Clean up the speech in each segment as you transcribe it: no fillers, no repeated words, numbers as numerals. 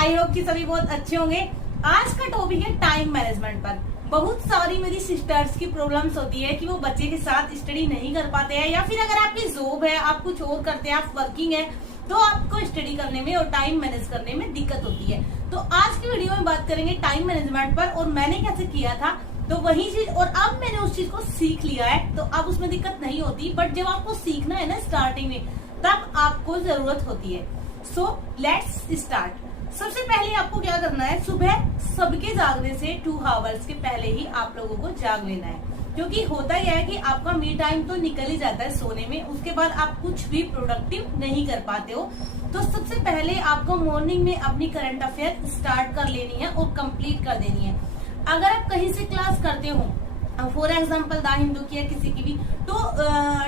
I hope कि सभी बहुत अच्छे होंगे। आज का टॉपिक है टाइम मैनेजमेंट पर। बहुत सारी मेरी सिस्टर्स की प्रॉब्लम्स होती है कि वो बच्चे के साथ स्टडी नहीं कर पाते हैं, या फिर अगर आपकी जॉब है, आप कुछ और करते हैं, आप वर्किंग है, तो आपको स्टडी करने में और टाइम मैनेज करने में दिक्कत होती है। तो आज की वीडियो में बात करेंगे टाइम मैनेजमेंट पर और मैंने कैसे किया था। तो वही चीज, और अब मैंने उस चीज को सीख लिया है, तो अब उसमें दिक्कत नहीं होती। बट जब आपको सीखना है ना स्टार्टिंग में, तब आपको जरूरत होती है। So let's start. सबसे पहले आपको क्या करना है, सुबह सबके जागने से 2 आवर्स के पहले ही आप लोगों को जाग लेना है। क्योंकि होता यह है कि आपका मी टाइम तो निकल ही जाता है सोने में, उसके बाद आप कुछ भी प्रोडक्टिव नहीं कर पाते हो। तो सबसे पहले आपको मॉर्निंग में अपनी करंट अफेयर स्टार्ट कर लेनी है और कंप्लीट कर देनी है। अगर आप कहीं से क्लास करते हो, फॉर एग्जाम्पल द हिंदू की या किसी की भी, तो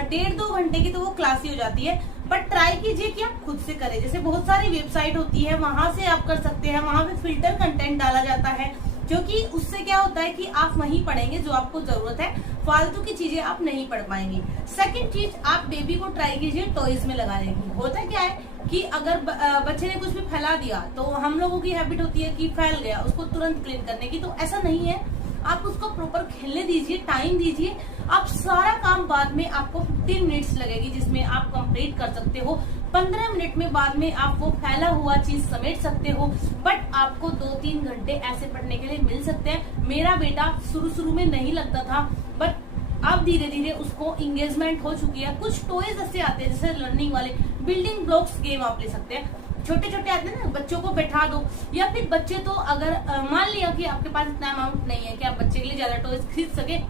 1.5-2 घंटे की तो वो क्लास ही हो जाती है। बट ट्राई कीजिए कि आप खुद से करें। जैसे बहुत सारी वेबसाइट होती है, वहां से आप कर सकते हैं। वहां पे फिल्टर कंटेंट डाला जाता है, क्योंकि उससे क्या होता है कि आप वही पढ़ेंगे जो आपको जरूरत है, फालतू की चीजें आप नहीं पढ़ पाएंगे। सेकंड चीज, आप बेबी को ट्राई कीजिए टॉयज में लगाने की। होता क्या है कि अगर बच्चे ने कुछ भी फैला दिया, तो हम लोगों की हैबिट होती है कि फैल गया, उसको तुरंत क्लीन करने की। तो ऐसा नहीं है, आप उसको प्रॉपर खेलने दीजिए, टाइम दीजिए। आप सारा काम बाद में, आपको 15 मिनट्स लगेगी जिसमें आप कंप्लीट कर सकते हो। 15 मिनट में बाद में आप वो फैला हुआ चीज समेट सकते हो। बट आपको 2-3 घंटे ऐसे पढ़ने के लिए मिल सकते हैं। मेरा बेटा शुरू में नहीं लगता था, बट अब धीरे धीरे उसको इंगेजमेंट हो चुकी है। कुछ टॉयज ऐसे आते हैं जैसे लर्निंग वाले, बिल्डिंग ब्लॉक्स गेम आप ले सकते हैं, छोटे छोटे आते हैं ना, बच्चों को बैठा दो। या फिर बच्चे तो अगर मान लिया कि आपके पास इतना अमाउंट नहीं है कि आप बच्चे के लिए ज्यादा टॉयज खरीद सके,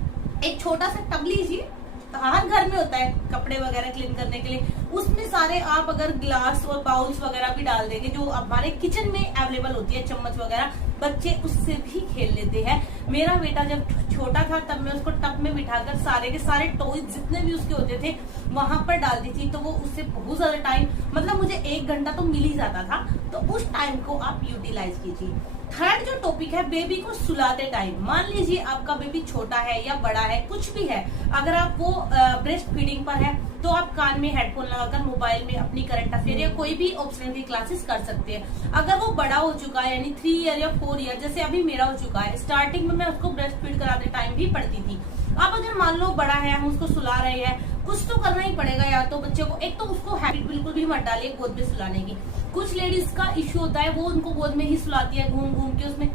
एक छोटा सा टब लीजिए, हर घर में होता है कपड़े वगैरह क्लीन करने के लिए। उसमें सारे आप अगर ग्लास और बाउल्स वगैरह भी डाल देंगे, जो हमारे किचन में अवेलेबल होती है, चम्मच वगैरह, बच्चे उससे भी खेल लेते हैं। मेरा बेटा जब छोटा था तब मैं उसको टब में बिठाकर सारे के सारे टॉयज जितने भी उसके होते थे वहां पर डाल दी थी। तो वो उससे बहुत ज्यादा टाइम, मतलब मुझे 1 घंटा तो मिल ही जाता था। तो उस टाइम को आप यूटिलाइज कीजिए। थर्ड जो टॉपिक है, बेबी को सुलाते टाइम। मान लीजिए आपका बेबी छोटा है या बड़ा है, कुछ भी है, अगर आप वो ब्रेस्ट फीडिंग पर है, तो आप कान में हेडफोन लगाकर मोबाइल में अपनी करंट अफेयर या कोई भी ऑप्शनल की क्लासेस कर सकते हैं। अगर वो बड़ा हो चुका है, यानी 3 ईयर या 4 ईयर, जैसे अभी मेरा हो चुका है, स्टार्टिंग में मैं उसको ब्रेस्ट फीड कराते टाइम भी पढ़ती थी। अब अगर मान लो बड़ा है, हम उसको सुला रहे हैं, कुछ तो करना ही पड़ेगा। या तो बच्चे को, एक तो उसको हैबिट बिल्कुल भी मत डालिए गोद में सुलाने की। कुछ लेडीज का इश्यू होता है, वो उनको गोद में ही सुलाती है घूम घूम के, उसमें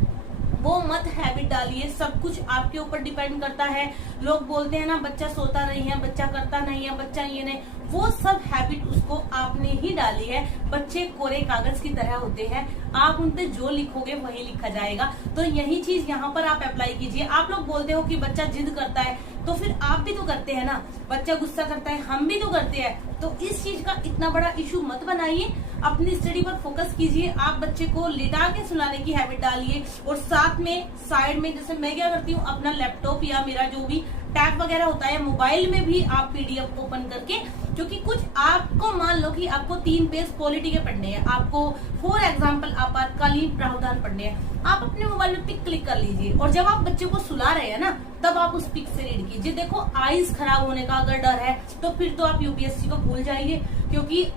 वो मत हैबिट डालिए। सब कुछ आपके ऊपर डिपेंड करता है। लोग बोलते हैं ना, बच्चा सोता नहीं है, बच्चा करता नहीं है, बच्चा ये नहीं, वो सब हैबिट उसको आपने ही डाली है। बच्चे कोरे कागज की तरह होते हैं, आप उन पे जो लिखोगे वही लिखा जाएगा। तो यही चीज यहाँ पर आप अप्लाई कीजिए। आप लोग बोलते हो कि बच्चा जिद करता है, तो फिर आप भी तो करते हैं ना, बच्चा गुस्सा करता है, हम भी तो करते हैं। तो इस चीज का इतना बड़ा इशू मत बनाइए, अपनी स्टडी पर फोकस कीजिए। आप बच्चे को लिटा के सुलाने की हैबिट डालिए, और साथ में साइड में, जैसे मैं क्या करती हूँ, अपना लैपटॉप या मेरा जो भी टैब वगैरह होता है, मोबाइल में भी आप पीडीएफ ओपन करके, क्योंकि कुछ आपको, मान लो कि आपको 3 पेज पॉलिटी के पढ़ने हैं, आपको फॉर एग्जाम्पल आपातकालीन प्रावधान पढ़ने हैं, आप अपने मोबाइल में पिक क्लिक कर लीजिए, और जब आप बच्चे को सुला रहे हैं ना, तब आप उस पिक से रीड कीजिए। देखो, आईज खराब होने का अगर डर है, तो फिर तो आप यूपीएससी को भूल जाइए। क्योंकि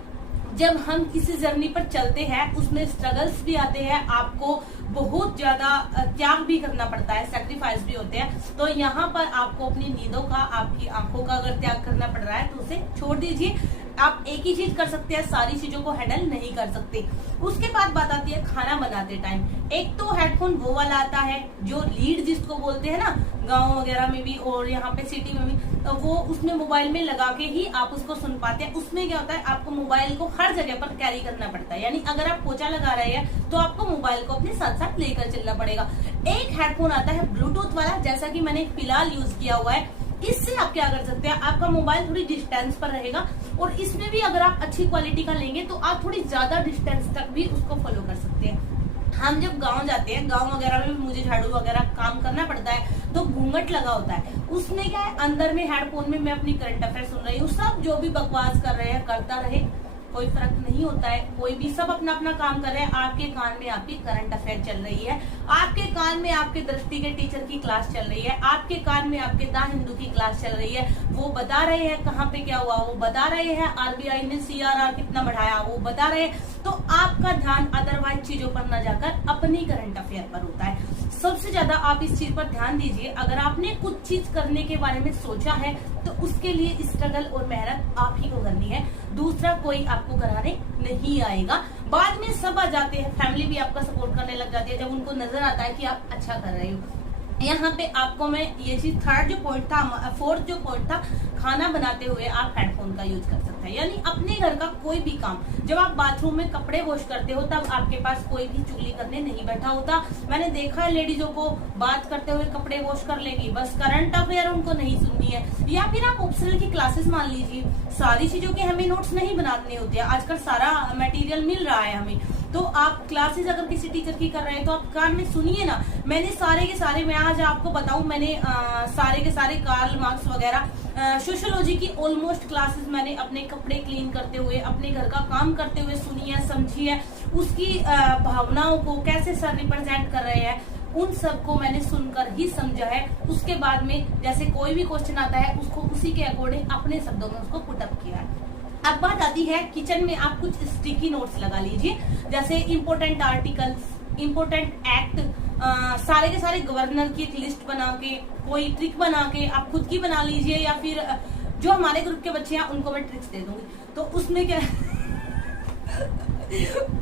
जब हम किसी जर्नी पर चलते हैं, उसमें स्ट्रगल्स भी आते हैं, आपको बहुत ज्यादा त्याग भी करना पड़ता है, सेक्रीफाइस भी होते हैं। तो यहाँ पर आपको अपनी नींदों का, आपकी आंखों का अगर त्याग करना पड़ रहा है, तो उसे छोड़ दीजिए। आप एक ही चीज कर सकते हैं, सारी चीजों को हैंडल नहीं कर सकते। उसके बाद बात आती है खाना बनाते टाइम। एक तो हेडफोन वो वाला आता है जो लीड जिसको बोलते हैं ना, गाँव वगैरह में भी और यहाँ पे सिटी में भी, तो वो उसमें मोबाइल में लगा के ही आप उसको सुन पाते हैं। उसमें क्या होता है, आपको मोबाइल को हर जगह पर कैरी करना पड़ता है। यानी अगर आप पोछा लगा रहे हैं, तो आपको मोबाइल को अपने साथ साथ लेकर चलना पड़ेगा। एक हेडफोन आता है ब्लूटूथ वाला, जैसा कि मैंने फिलहाल यूज किया हुआ है। इससे आप क्या कर सकते हैं, आपका मोबाइल थोड़ी डिस्टेंस पर रहेगा, और इसमें भी अगर आप अच्छी क्वालिटी का लेंगे, तो आप थोड़ी ज्यादा डिस्टेंस तक भी उसको फॉलो कर सकते हैं। हम जब गांव जाते हैं, गांव वगैरह में मुझे झाड़ू वगैरह काम करना पड़ता है, तो घूंघट लगा होता है, उसमें क्या है, अंदर में हेडफोन में मैं अपनी करंट अफेयर सुन रही हूँ, सब जो भी बकवास कर रहे हैं करता रहे, कोई फर्क नहीं होता है, कोई भी, सब अपना अपना काम कर रहे हैं। आपके कान में आपकी करंट अफेयर चल रही है, आपके कान में आपके दृष्टि के टीचर की क्लास चल रही है, आपके कान में आपके द हिंदू की क्लास चल रही है। वो बता रहे हैं कहाँ पे क्या हुआ, वो बता रहे हैं आरबीआई ने सीआरआर कितना बढ़ाया, वो बता रहे हैं। तो आपका ध्यान अदरवाइज चीजों पर न जाकर अपनी करंट अफेयर पर होता है। सबसे ज्यादा आप इस चीज पर ध्यान दीजिए। अगर आपने कुछ चीज करने के बारे में सोचा है तो उसके लिए स्ट्रगल और मेहनत आप ही को करनी है, दूसरा कोई आपको कराने नहीं आएगा। बाद में सब आ जाते हैं, फैमिली भी आपका सपोर्ट करने लग जाती है जब उनको नजर आता है कि आप अच्छा कर रहे हो। यहाँ पे आपको मैं ये चीज, थर्ड जो पॉइंट था, फोर्थ जो पॉइंट था, खाना बनाते हुए आप हेडफोन का यूज कर सकते हैं। यानी अपने घर का कोई भी काम, जब आप बाथरूम में कपड़े वॉश करते हो तब आपके पास कोई भी चुगली करने नहीं बैठा होता। मैंने देखा है लेडीजों को बात करते हुए कपड़े वॉश कर लेगी, बस करंट अफेयर उनको नहीं सुननी है। या फिर आप ऑप्शनल की क्लासेस मान लीजिए, सारी चीजों के हमें नोट्स नहीं बनाने होते हैं, आजकल सारा मटेरियल मिल रहा है हमें। तो आप क्लासेस अगर किसी टीचर की कर रहे हैं तो आप कान में सुनिए ना। मैंने सारे के सारे, मैं आज आपको बताऊं, मैंने सारे के सारे कार्ल मार्क्स वगैरह, सोशियोलॉजी की ऑलमोस्ट क्लासेस मैंने अपने कपड़े क्लीन करते हुए, अपने घर का काम करते हुए सुनी है, समझी है। उसकी भावनाओं को कैसे सर रिप्रेजेंट कर रहे हैं, उन सबको मैंने सुनकर ही समझा है। उसके बाद में जैसे कोई भी क्वेश्चन आता है उसको उसी के अकॉर्डिंग अपने शब्दों में उसको पुटअप किया है। अब बात आती है किचन में आप कुछ स्टिकी नोट्स लगा लीजिए, जैसे इम्पोर्टेंट आर्टिकल्स, इम्पोर्टेंट एक्ट, सारे के सारे गवर्नर की एक लिस्ट बना के, कोई ट्रिक बना के आप खुद की बना लीजिए, या फिर जो हमारे ग्रुप के बच्चे हैं उनको मैं ट्रिक्स दे दूंगी। तो उसमें क्या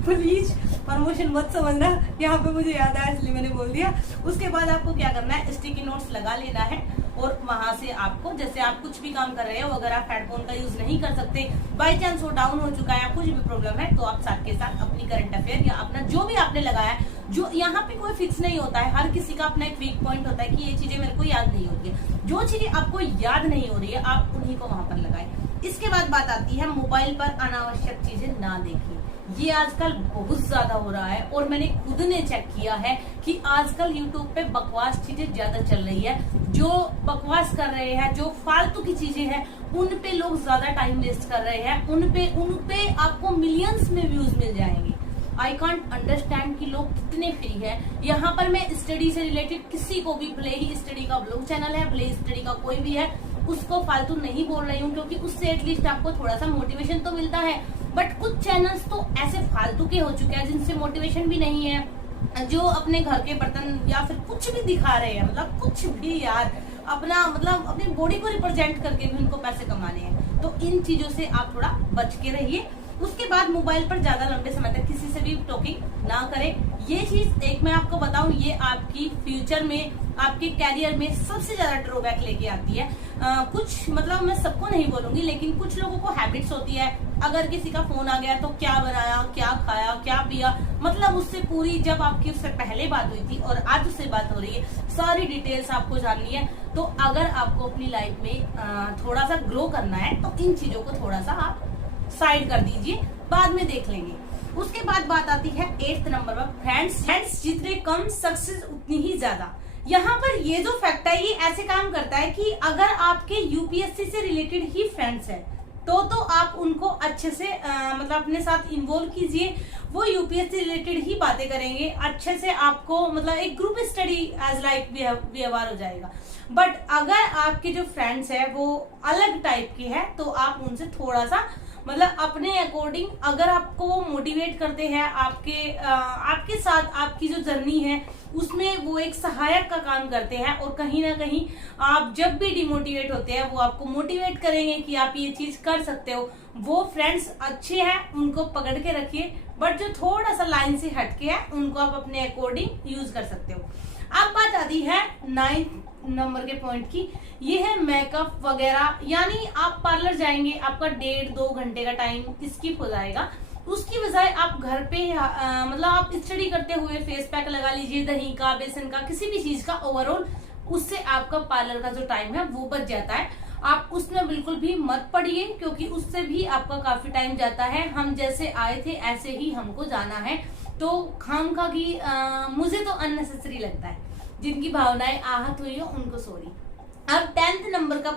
प्लीज प्रमोशन मत समझना, यहाँ पे मुझे याद आया इसलिए मैंने बोल दिया। उसके बाद आपको क्या करना है, स्टिकी नोट्स लगा लेना है और वहां से आपको, जैसे आप कुछ भी काम कर रहे हो, अगर आप हेडफोन का यूज नहीं कर सकते, बाई चांस वो डाउन हो चुका है या कुछ भी प्रॉब्लम है, तो आप साथ के साथ अपनी करंट अफेयर या अपना जो भी आपने लगाया है, जो यहाँ पे कोई फिक्स नहीं होता है, हर किसी का अपना एक वीक पॉइंट होता है कि ये चीजें मेरे को याद नहीं होती है। जो चीजें आपको याद नहीं हो रही है आप उन्हीं को वहां पर लगाएं। इसके बाद बात आती है मोबाइल पर अनावश्यक चीजें ना देखिए। ये आजकल बहुत ज्यादा हो रहा है और मैंने खुद ने चेक किया है कि आजकल YouTube पे बकवास चीजें ज्यादा चल रही है। जो बकवास कर रहे हैं, जो फालतू की चीजें हैं, उन पे लोग ज्यादा टाइम वेस्ट कर रहे हैं। उन पे आपको मिलियंस में व्यूज मिल जाएंगे। आई कांट अंडरस्टैंड कि लोग कितने फ्री है। यहाँ पर मैं स्टडी से रिलेटेड किसी को भी, भले ही स्टडी का ब्लॉग चैनल है, भले स्टडी का कोई भी है, उसको फालतू नहीं बोल रही हूँ, क्योंकि उससे एटलीस्ट आपको थोड़ा सा मोटिवेशन तो मिलता है। बट कुछ चैनल्स तो ऐसे फालतू के हो चुके हैं जिनसे मोटिवेशन भी नहीं है, जो अपने घर के बर्तन या फिर कुछ भी दिखा रहे हैं, मतलब कुछ भी यार, अपना मतलब अपनी बॉडी को रिप्रेजेंट करके भी उनको पैसे कमाने हैं। तो इन चीजों से आप थोड़ा बच के रहिए। उसके बाद मोबाइल पर ज्यादा लंबे समय तक किसी से भी टॉकिंग ना करें। ये चीज एक मैं आपको बताऊं, ये आपकी फ्यूचर में, आपके कैरियर में सबसे ज्यादा ड्रॉबैक लेके आती है। कुछ मतलब मैं सबको नहीं बोलूंगी, लेकिन कुछ लोगों को हैबिट्स होती है, अगर किसी का फोन आ गया तो क्या बनाया, क्या खाया, क्या पिया, मतलब उससे पूरी, जब आपकी उससे पहले बात हुई थी और आज उससे बात हो रही है, सारी डिटेल्स आपको जाननी है। तो अगर आपको अपनी लाइफ में थोड़ा सा ग्रो करना है तो इन चीजों को थोड़ा सा आप साइड कर दीजिए, बाद में देख लेंगे। उसके बाद बात आती है 8th नंबर पर, फ्रेंड्स जितने कम सक्सेस उतनी ही ज्यादा। यहाँ पर ये जो फैक्ट है ये ऐसे काम करता है कि अगर आपके यूपीएससी से रिलेटेड ही फ्रेंड्स है तो आप उनको अच्छे से मतलब अपने साथ इन्वॉल्व कीजिए। वो यूपीएससी रिलेटेड ही बातें करेंगे, अच्छे से आपको मतलब एक ग्रुप स्टडी एज लाइक व्यवहार हो जाएगा। बट अगर आपके जो फ्रेंड्स है वो अलग टाइप के हैं तो आप उनसे थोड़ा सा मतलब अपने अकॉर्डिंग, अगर आपको वो मोटिवेट करते हैं, आपके साथ आपकी जो जर्नी है उसमें वो एक सहायक का काम करते हैं, और कहीं ना कहीं आप जब भी डिमोटिवेट होते हैं वो आपको मोटिवेट करेंगे कि आप ये चीज कर सकते हो। वो फ्रेंड्स अच्छे हैं, उनको पकड़ के रखिए। बट जो थोड़ा सा लाइन से हटके है उनको आप अपने अकॉर्डिंग यूज कर सकते हो। अब बात आती है 9th नंबर के पॉइंट की, ये है मेकअप वगैरह। यानी आप पार्लर जाएंगे, आपका 1.5-2 घंटे का टाइम स्किप हो जाएगा। उसकी बजाय आप घर पे मतलब आप स्टडी करते हुए फेस पैक लगा लीजिए, दही का, बेसन का, किसी भी चीज का, ओवरऑल उससे आपका पार्लर का जो टाइम है वो बच जाता है। आप उसमें बिल्कुल भी मत पड़िए, क्योंकि उससे भी आपका काफी टाइम जाता है। हम जैसे आए थे ऐसे ही हमको जाना है, तो खामखा की मुझे तो अननेसेसरी लगता है। जिनकी भावनाएं आहत हुई हो उनको सॉरी। अब 10th नंबर का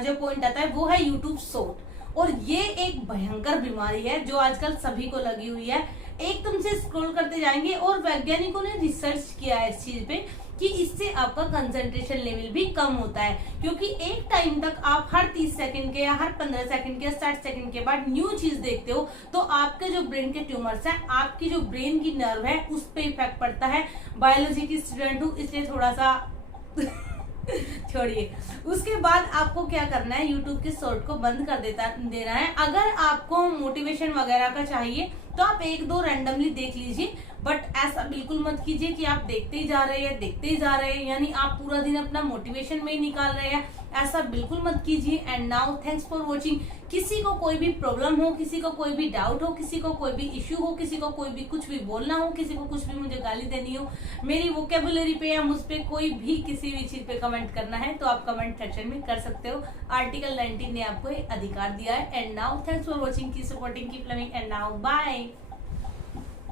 जो पॉइंट आता है वो है यूट्यूब शॉर्ट। और ये एक भयंकर बीमारी है जो आजकल सभी को लगी हुई है। एकदम से स्क्रॉल करते जाएंगे और वैज्ञानिकों ने रिसर्च किया है इस चीज पे कि इससे आपका कंसंट्रेशन लेवल भी कम होता है, क्योंकि एक टाइम तक आप हर 30 सेकंड के या हर 15 सेकंड के 60 सेकंड के बाद न्यू चीज देखते हो तो आपके जो ब्रेन के ट्यूमर्स है, आपकी जो ब्रेन की नर्व है उस पर इफेक्ट पड़ता है। बायोलॉजी की स्टूडेंट हूँ इसलिए थोड़ा सा छोड़िए। उसके बाद आपको क्या करना है, यूट्यूब के शॉर्ट को बंद कर देना है। अगर आपको मोटिवेशन वगैरह का चाहिए तो आप एक दो रैंडमली देख लीजिए, बट ऐसा बिल्कुल मत कीजिए कि आप देखते ही जा रहे हैं यानी आप पूरा दिन अपना मोटिवेशन में ही निकाल रहे हैं, ऐसा बिल्कुल मत कीजिए। And now thanks for watching. किसी को कोई भी प्रॉब्लम हो, किसी को कोई भी डाउट हो, किसी को कोई भी इश्यू हो, किसी को कोई भी कुछ भी बोलना हो, किसी को कुछ भी मुझे गाली देनी हो, मेरी वोकेबुलरी पे या मुझ पे कोई भी किसी भी चीज पे कमेंट करना है तो आप कमेंट सेक्शन में कर सकते हो। आर्टिकल 19 ने आपको अधिकार दिया है। And now thanks for watching, keep supporting, keep loving. And now bye.